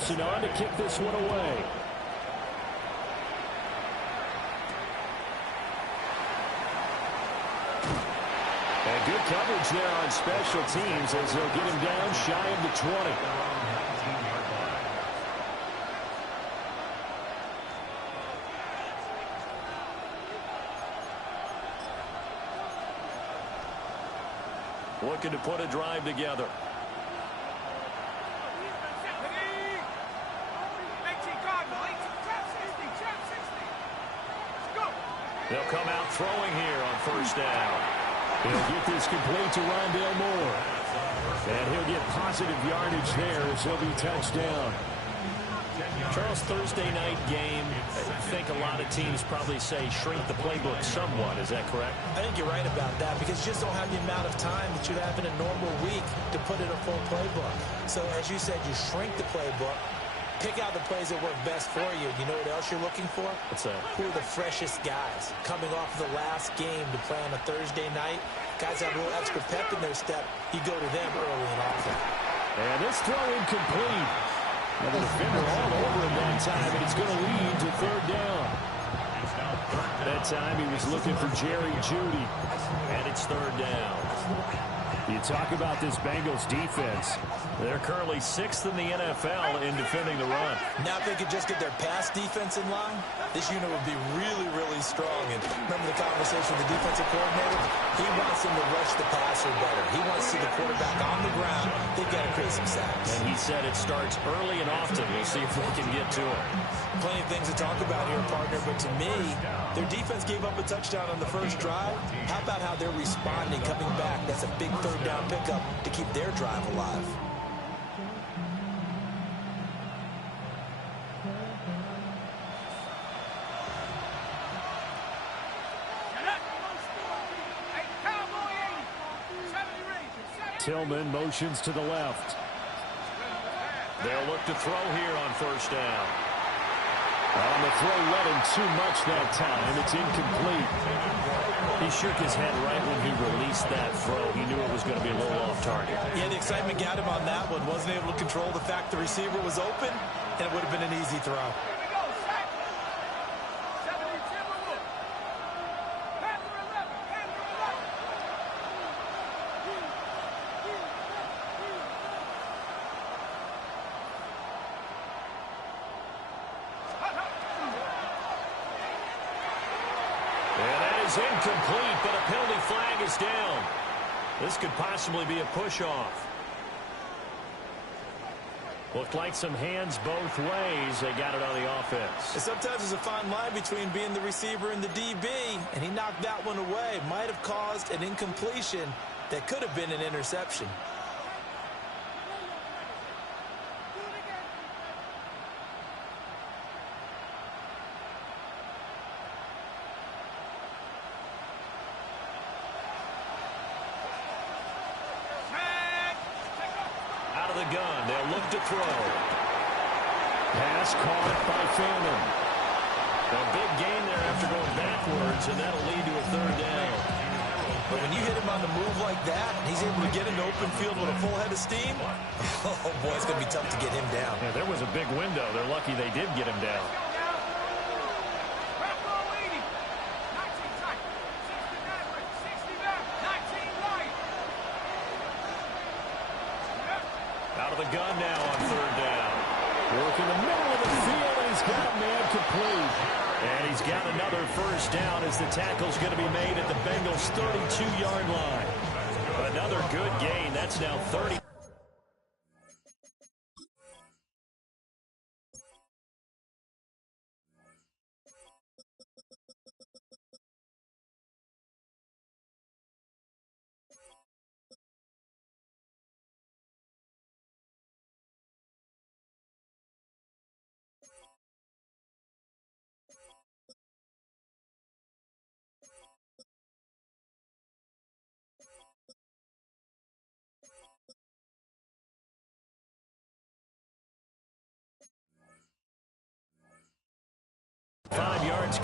person on to kick this one away. And good coverage there on special teams as they'll get him down shy of the 20. Looking to put a drive together. They'll come out throwing here on first down. He'll get this complete to Rondale Moore. And he'll get positive yardage there as he'll be touchdown. Charles, Thursday night game, I think a lot of teams probably say shrink the playbook somewhat. Is that correct? I think you're right about that because you just don't have the amount of time that you have in a normal week to put in a full playbook. So as you said, you shrink the playbook, pick out the plays that work best for you. You know what else you're looking for? What's that? Who are the freshest guys coming off the last game to play on a Thursday night? Guys have a little extra pep in their step. You go to them early and often. And this throw incomplete. And the defender all over him that time, and it's going to lead to third down. That time he was looking for Jerry Jeudy, and it's third down. You talk about this Bengals defense. They're currently 6th in the NFL in defending the run. Now if they could just get their pass defense in line, this unit would be really, really strong. And remember the conversation with the defensive coordinator? He wants them to rush the passer better. He wants to see the quarterback on the ground. They've got to create some sacks. And he said it starts early and often. We'll see if we can get to it. Plenty of things to talk about here, partner, but to me, their defense gave up a touchdown on the first drive. How about how they're responding, coming back? That's a big third down pickup to keep their drive alive. Tillman motions to the left. They'll look to throw here on first down. On the throw, led him too much that time. It's incomplete. He shook his head right when he released that throw. He knew it was going to be a little off target. Yeah, the excitement got him on that one. Wasn't able to control the fact the receiver was open, and it would have been an easy throw. Incomplete, but a penalty flag is down. This could possibly be a push-off. Looked like some hands both ways. They got it on the offense. And sometimes there's a fine line between being the receiver and the DB, and he knocked that one away. Might have caused an incompletion that could have been an interception. Gun. They'll look to throw. Pass caught by Fannin. A big gain there after going backwards, and that'll lead to a third down. But when you hit him on the move like that, and he's able to get into open field with a full head of steam, oh boy, it's going to be tough to get him down. Yeah, there was a big window. They're lucky they did get him down. The gun now on third down. Working the middle of the field, and he's got a man complete. And he's got another first down as the tackle's going to be made at the Bengals' 32-yard line. Another good gain. That's now 30.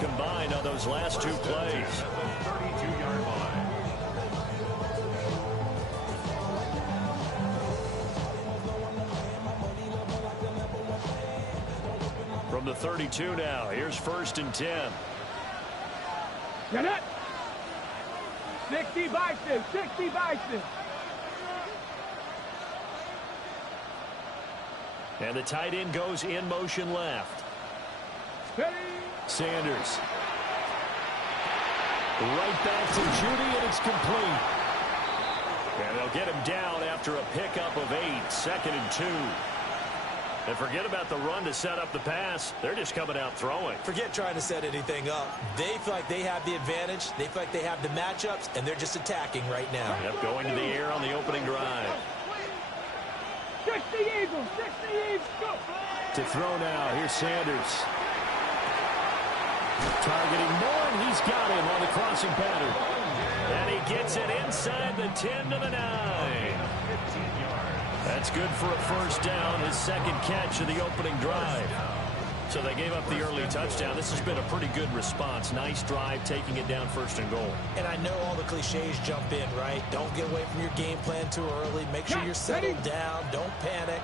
Combined on those last two plays. 32-yard line. From the 32 now, here's 1st and 10. Get it. 60 Bison, 60 Bison. And the tight end goes in motion left. Sanders. Right back to Judy, and it's complete. And they'll get him down after a pickup of 8, 2nd and 2. And forget about the run to set up the pass. They're just coming out throwing. Forget trying to set anything up. They feel like they have the advantage. They feel like they have the matchups, and they're just attacking right now. Yep, going to the air on the opening drive. 60 Eagles, 60 Eagles, go! To throw now, here's Sanders. Targeting Moore, and he's got him on the crossing pattern. And he gets it inside the 10 to the 9. That's good for a 1st down, his 2nd catch of the opening drive. So they gave up the early touchdown. This has been a pretty good response. Nice drive, taking it down 1st and goal. And I know all the cliches jump in, right? Don't get away from your game plan too early. Make sure you're settled down. Don't panic.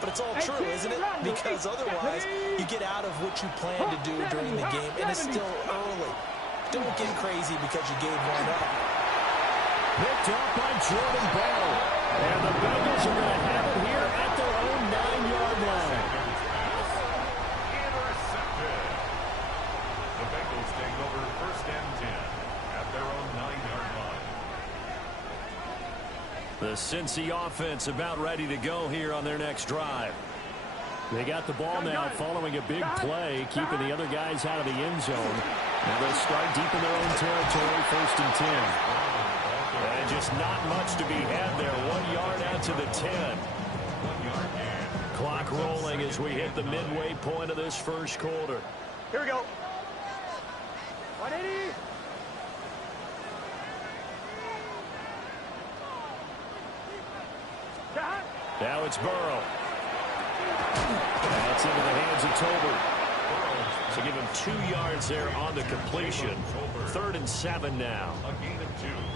But it's all true, isn't it? Because otherwise, you get out of what you plan to do during the game, and it's still early. Don't get crazy because you gave one up. Picked up by Jordan Bell. And the Bengals are going to have it here at their own 9-yard line. Intercepted. The Bengals take over 1st and 10 at their own 9-yard line. The Cincy offense about ready to go here on their next drive. They got the ball now following a big play, keeping the other guys out of the end zone. Now they'll start deep in their own territory, 1st and 10. And just not much to be had there. 1 yard out to the 10. Clock rolling as we hit the midway point of this 1st quarter. Here we go. 180. Now it's Burrow. That's into the hands of Tolbert. So give him 2 yards there on the completion. 3rd and 7 now.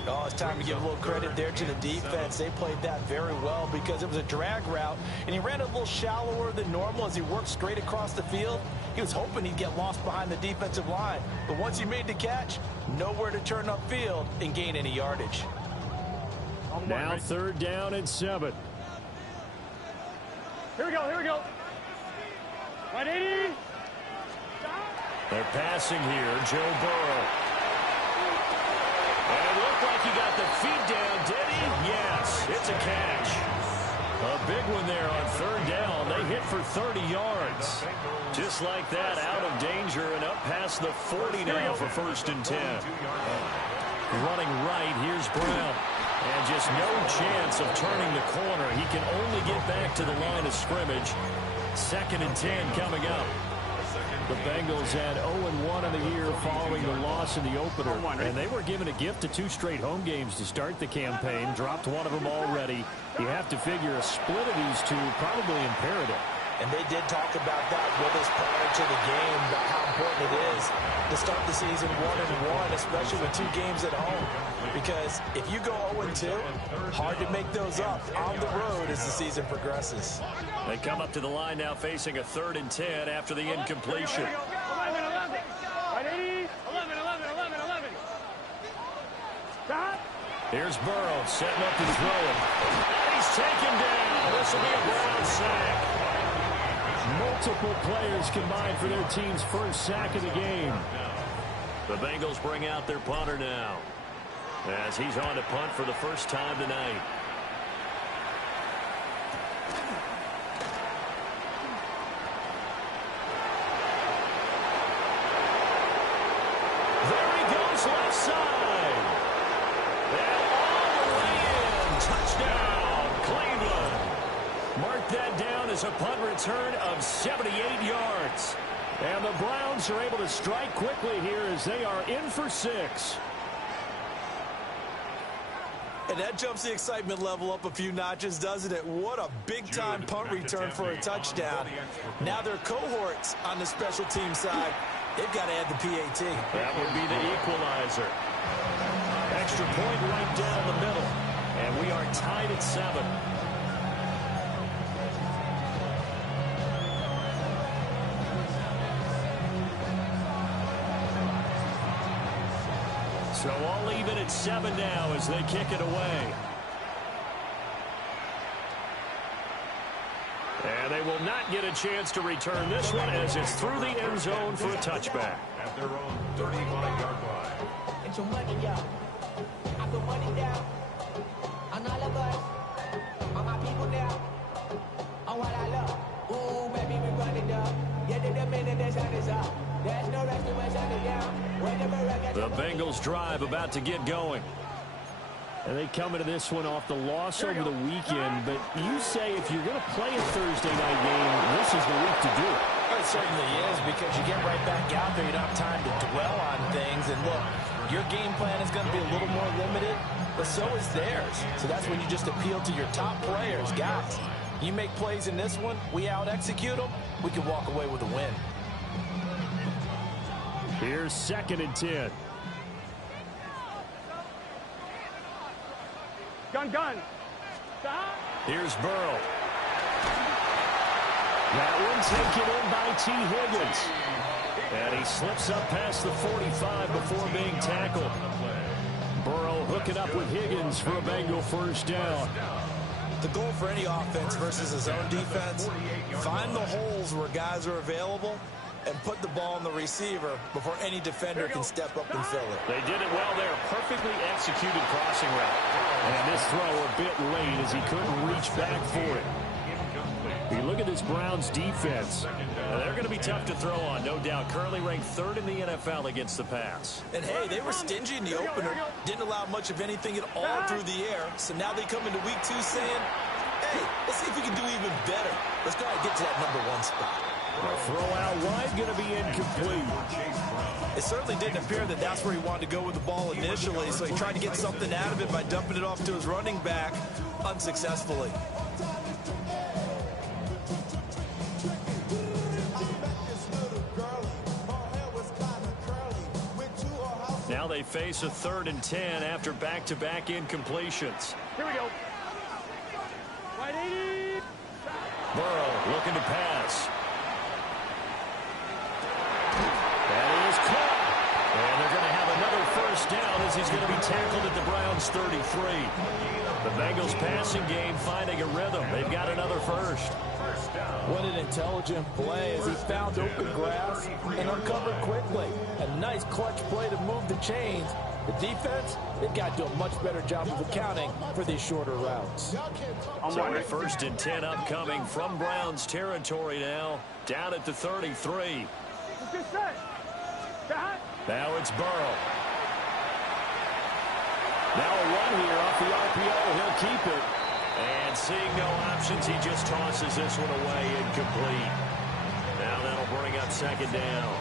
Oh, it's time to give a little credit there to the defense. They played that very well because it was a drag route, and he ran a little shallower than normal as he worked straight across the field. He was hoping he'd get lost behind the defensive line. But once he made the catch, nowhere to turn upfield and gain any yardage. Now 3rd down and 7. Here we go, here we go. 180. They're passing here, Joe Burrow. And it looked like he got the feet down, did he? Yes, it's a catch. A big one there on 3rd down. They hit for 30 yards. Just like that, out of danger and up past the 40 now for 1st and 10. Running right, here's Brown. And just no chance of turning the corner. He can only get back to the line of scrimmage. 2nd and 10 coming up. The Bengals had 0-1 in the year following the loss in the opener. And they were given a gift of 2 straight home games to start the campaign. Dropped one of them already. You have to figure a split of these 2 probably imperative. And they did talk about that with us prior to the game, about how important it is to start the season 1-1, especially with 2 games at home. Because if you go 0-2, hard to make those up on the road as the season progresses. They come up to the line now facing a 3rd and 10 after the incompletion. 11, 180. 11, 11, 11, 11. Stop. Here's Burrow setting up to throw it. And he's taken down. This will be a Brown sack. Multiple players combined for their team's 1st sack of the game. The Bengals bring out their punter now, as he's on to punt for the first time tonight. There he goes, left side. And all the way in. Touchdown, Cleveland. Mark that down as a punt return of 78 yards. And the Browns are able to strike quickly here as they are in for 6. And that jumps the excitement level up a few notches, doesn't it? What a big-time punt return for a touchdown. Now their cohorts on the special team side, they've got to add the PAT. That would be the equalizer. Extra point right down the middle. And we are tied at 7. So all even at 7 now as they kick it away. And they will not get a chance to return this one as it's through the end zone for a touchback. At their own 35-yard line. Get your money down. I put money down. On all of us. On my people now. On what I love. Ooh, baby, we run it up. Yeah, the minute the sun is up. There's no rest to us under down. The Bengals drive about to get going. And they come into this one off the loss over the weekend. But you say if you're going to play a Thursday night game, this is the week to do it. It certainly is, because you get right back out there. You don't have time to dwell on things. And look, your game plan is going to be a little more limited, but so is theirs. So that's when you just appeal to your top players. Guys, you make plays in this one, we out-execute them, we can walk away with a win. Here's 2nd and 10. Gun. Here's Burrow. That one taken in by T. Higgins. And he slips up past the 45 before being tackled. Burrow hooking up with Higgins for a Bengal first down. The goal for any offense versus his own defense, find the holes where guys are available and put the ball in the receiver before any defender can step up and fill it. They did it well there. Perfectly executed crossing route. And this throw a bit late as he couldn't reach back for it. You look at this Browns defense. They're going to be tough to throw on, no doubt. Currently ranked 3rd in the NFL against the pass. And, hey, they were stingy in the opener. Didn't allow much of anything at all through the air. So now they come into week 2 saying, hey, let's see if we can do even better. Let's go ahead and get to that #1 spot. The throw out wide going to be incomplete. It certainly didn't appear that that's where he wanted to go with the ball initially, so he tried to get something out of it by dumping it off to his running back unsuccessfully. Now they face a 3rd and 10 after back-to-back incompletions. Here we go. Right 80. Burrow looking to pass. That is caught. And they're going to have another first down as he's going to be tackled at the Browns 33. The Bengals passing game finding a rhythm. They've got another first. What an intelligent play as he found open grass and uncovered quickly. A nice clutch play to move the chains. The defense, they've got to do a much better job of accounting for these shorter routes. So 1st and 10 upcoming from Browns territory now. Down at the 33. Now it's Burrow. Now a run here off the RPO. He'll keep it. And seeing no options, he just tosses this one away, incomplete. Now that'll bring up 2nd down.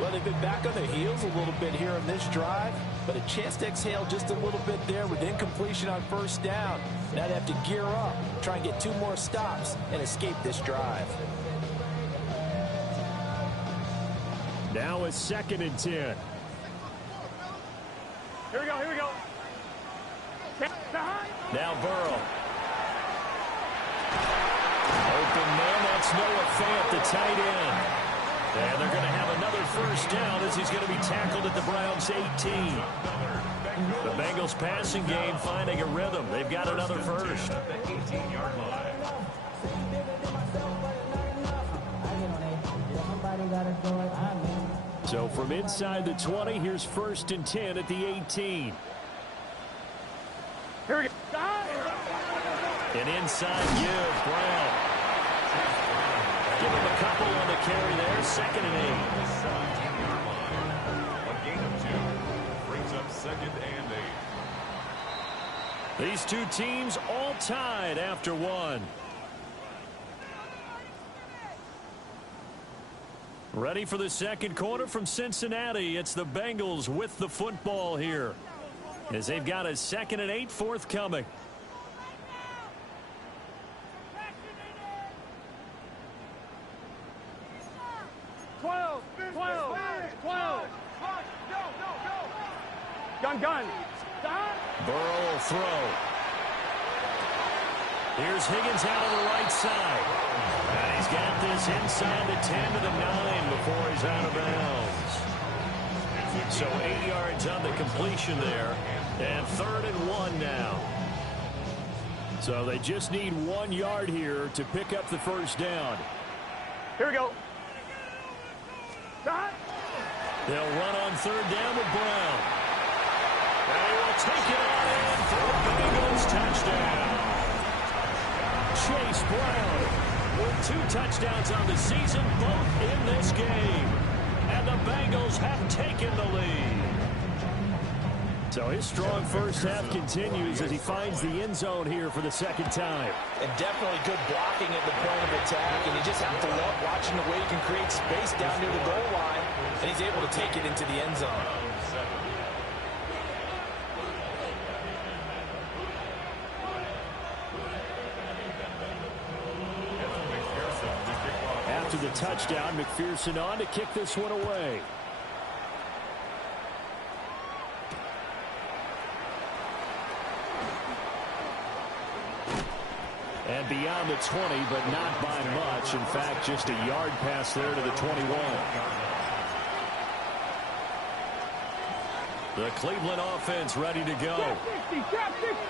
Well, they've been back on their heels a little bit here on this drive, but a chance to exhale just a little bit there with incompletion on 1st down. Now they have to gear up, try and get 2 more stops, and escape this drive. Now it's 2nd and 10. Here we go. Now Burrow. Open man, that's Noah Fant, the tight end. And they're going to have another first down as he's going to be tackled at the Browns 18. The Bengals passing game finding a rhythm. They've got another first. So from inside the 20, here's 1st and 10 at the 18. Here we go. An inside give, Brown. Give him a couple on the carry there. 2nd and 8. A gain of 2 brings up 2nd and 8. These two teams all tied after 1. Ready for the 2nd quarter from Cincinnati. It's the Bengals with the football here, as they've got a 2nd and 8 forthcoming. Gun. Burrow will throw. Here's Higgins out on the right side. And he's got this inside the 10 to the 9 before he's out of bounds. So 8 yards on the completion there. And 3rd and 1 now. So they just need 1 yard here to pick up the first down. Here we go. They'll run on 3rd down with Brown. And he will take it on in for a Bengals touchdown. Chase Brown with 2 touchdowns on the season, both in this game. And the Bengals have taken the lead. So his strong first half continues as he finds the end zone here for the 2nd time. And definitely good blocking at the point of attack. And you just have to love watching the way he can create space down near the goal line. And he's able to take it into the end zone. After the touchdown, McPherson on to kick this one away. And beyond the 20, but not by much. In fact, just a yard pass there to the 21. The Cleveland offense ready to go.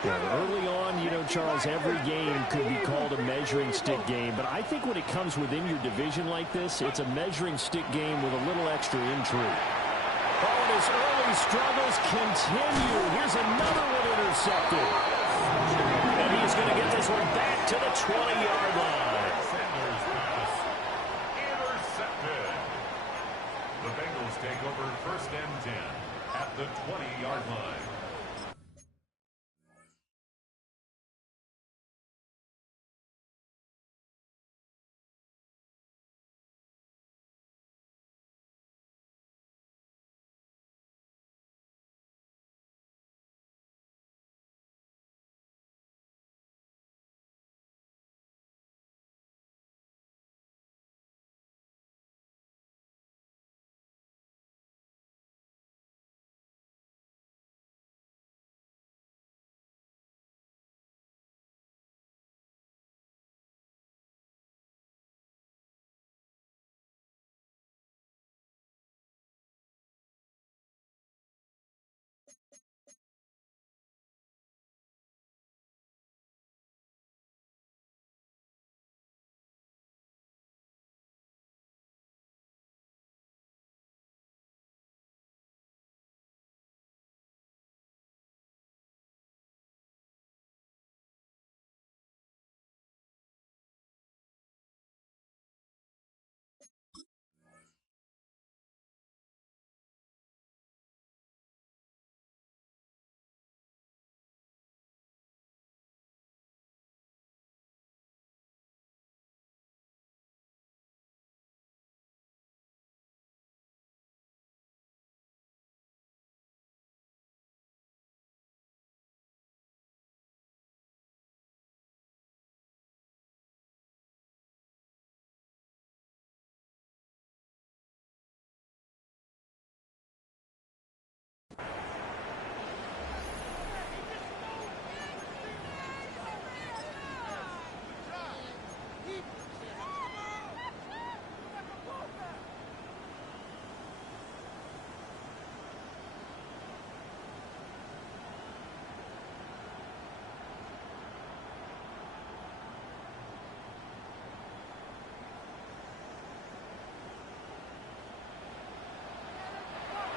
Early on, you know, Charles, every game could be called a measuring stick game. But I think when it comes within your division like this, it's a measuring stick game with a little extra intrigue. Oh, and his early struggles continue. Here's another one intercepted. And he's going to get this one back to the 20-yard line. Intercepted. The Bengals take over 1st and 10 at the 20-yard line.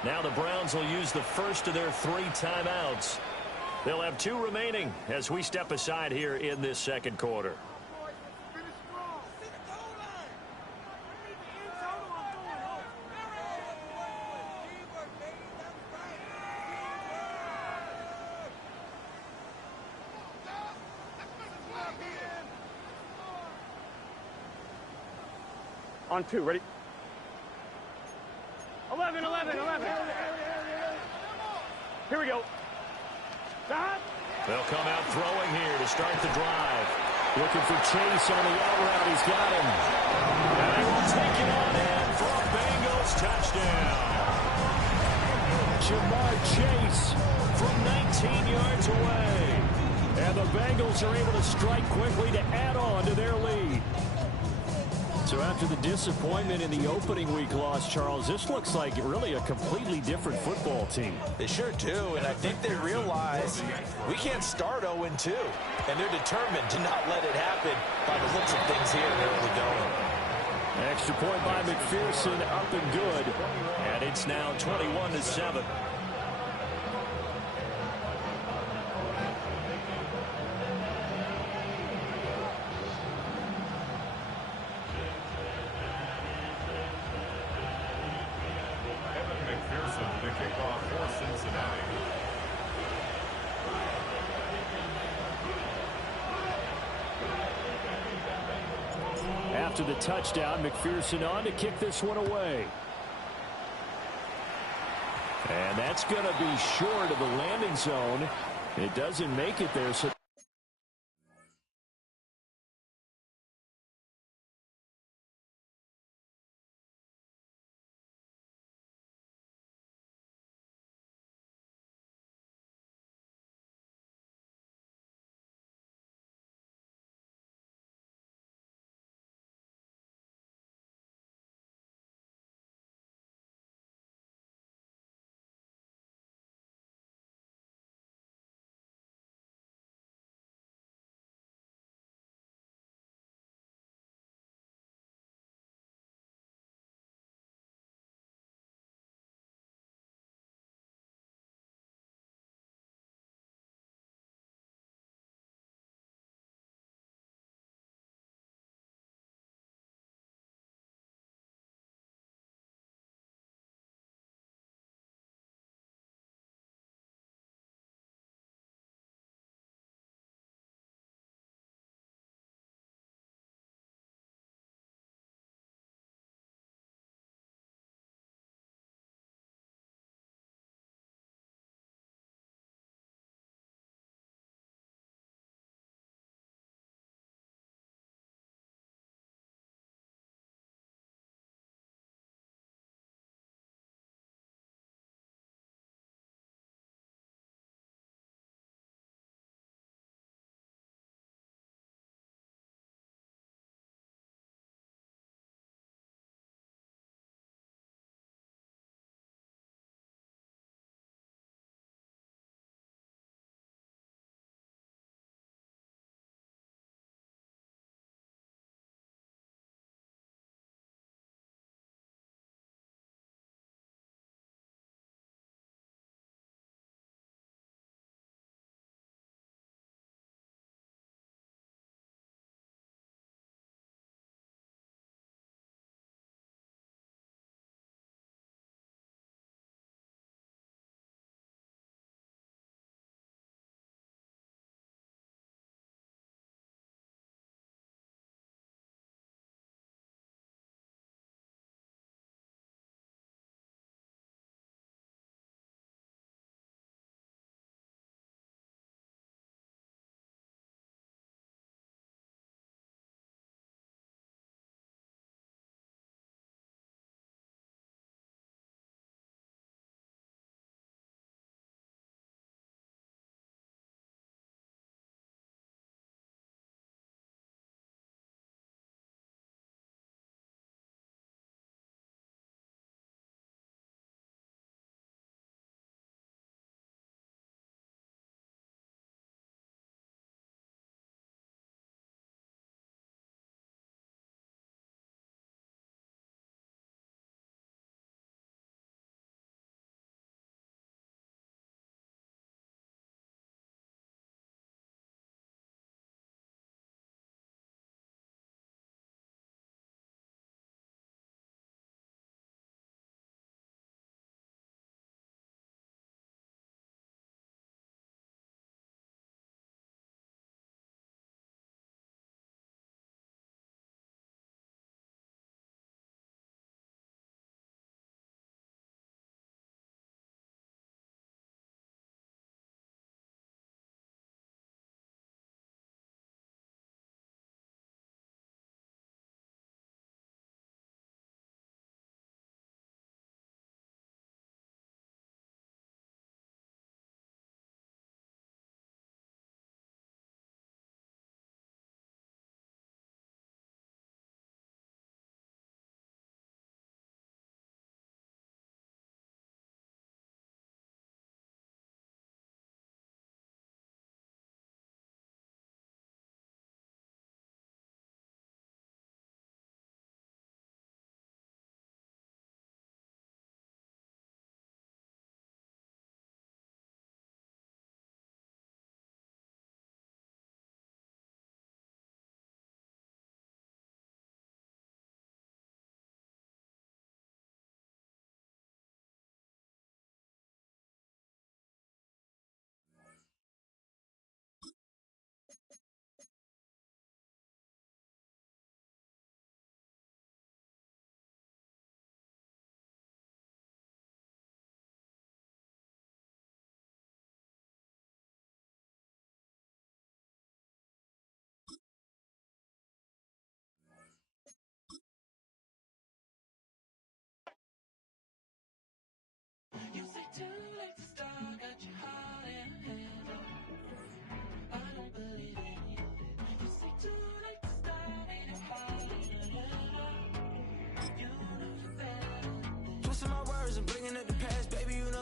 Now the Browns will use the first of their 3 timeouts. They'll have 2 remaining as we step aside here in this 2nd quarter. On 2, ready? 11. Here we go. They'll come out throwing here to start the drive. Looking for Chase on the out route. He's got him. And he will take it on in for a Bengals touchdown. Jamar Chase from 19 yards away. And the Bengals are able to strike quickly to add on to their lead. So after the disappointment in the opening week loss, Charles, this looks like really a completely different football team. They sure do, and I think they realize we can't start 0-2, and they're determined to not let it happen by the looks of things here in early going. Extra point by McPherson, up and good, and it's now 21-7. After the touchdown, McPherson on to kick this one away. And that's going to be short of the landing zone. It doesn't make it there, so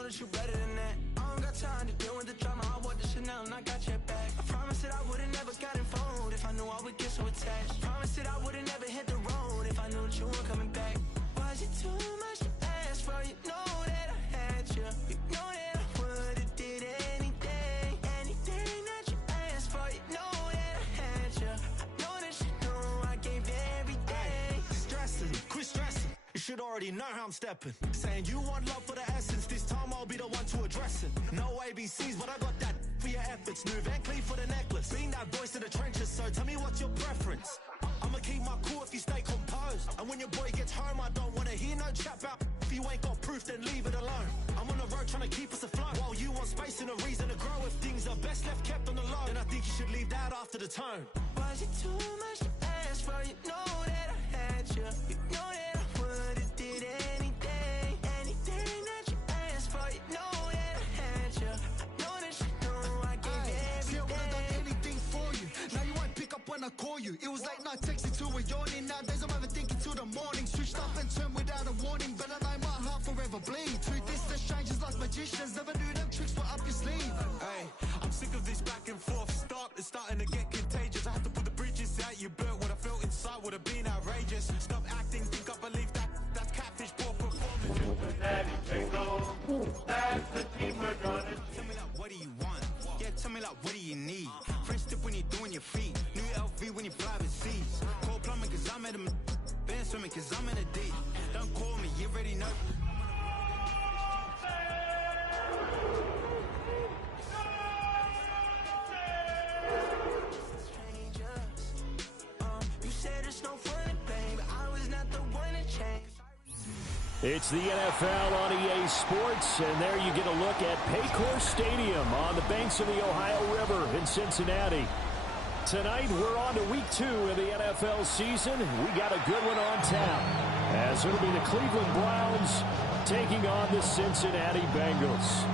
that you better than that. I don't got time to deal with the drama. I want the Chanel and I got your back. I promise that I would've never gotten phoned if I knew I would get so attached. I promise that I would've never hit the road if I knew that you weren't coming back. Was it too much to ask for? You know that I had you. You know that I would've did anything, anything that you asked for. You know that I had you. I know that you know I gave everything. Stressing, quit stressing. You should already know how I'm stepping. Saying you want love for the essence. This time I'll be the one to address it. No ABCs, but I got that for your efforts. New Van Cleef for the necklace. Being that voice in the trenches, so tell me what's your preference. I'ma keep my cool if you stay composed. And when your boy gets home, I don't wanna hear no chat about. If you ain't got proof, then leave it alone. I'm on the road trying to keep us afloat. While you want space and a reason to grow. If things are best left kept on the low, then I think you should leave that after the tone. Was it too much to ask for? You know that I had you. You know that I would've did anything, anything that you asked for. You know that I had you. I know that you know I gave everything. See, I would've done anything for you. Now you won't pick up when I call you. It was late night texting to a yawning. Nowadays I'm overthinking till the morning. Switched up and turned without a warning. But I know my heart forever bleed. Two distant strangers like magicians. Never knew them tricks were up your sleeve. Hey, I'm sick of this back and forth. It's starting to get contagious. I had to put the bridges out you built. What I felt inside would have been outrageous. Stop acting, think I believe that's catfish, poor performance. That's the team we're gonna. Tell me like, what do you want? Yeah, tell me like, what do you need? French tip when you're doing your feet. New LV when you fly overseas. Cold plumbing cause I'm at a band swimming cause I'm in a deep. Don't call me, you already know. You said it's no fun, babe. I was not the one to change. It's the NFL on EA Sports, and there you get a look at Paycor Stadium on the banks of the Ohio River in Cincinnati. Tonight, we're on to week 2 of the NFL season. We got a good one on tap, as it'll be the Cleveland Browns taking on the Cincinnati Bengals.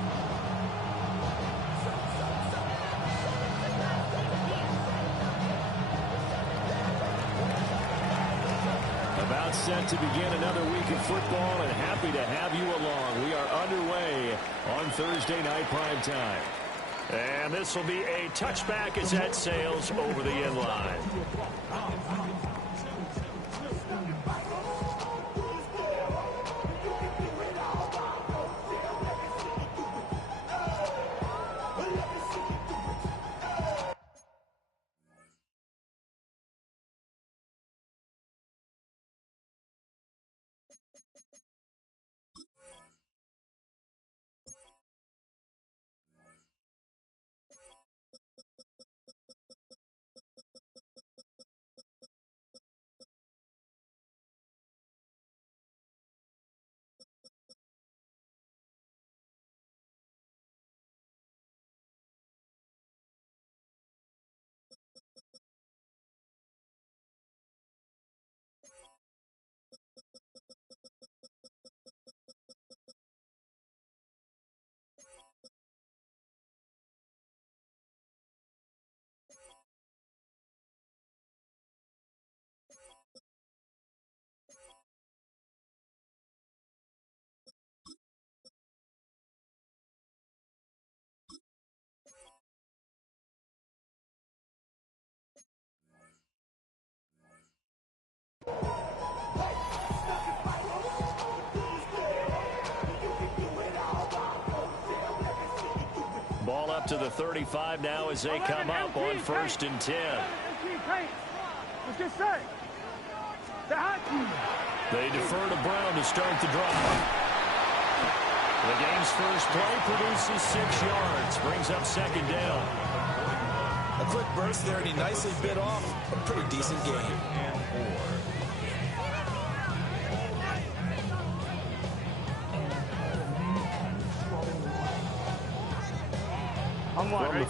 About set to begin another week of football, and happy to have you along. We are underway on Thursday night primetime. And this will be a touchback as that sails over the end line. Ball up to the 35 now as they come up on 1st and 10. What's this say? They defer to Brown to start the drive. The game's first play produces 6 yards, brings up 2nd down. A quick burst there, and he nicely bit off a pretty decent game. I'm From the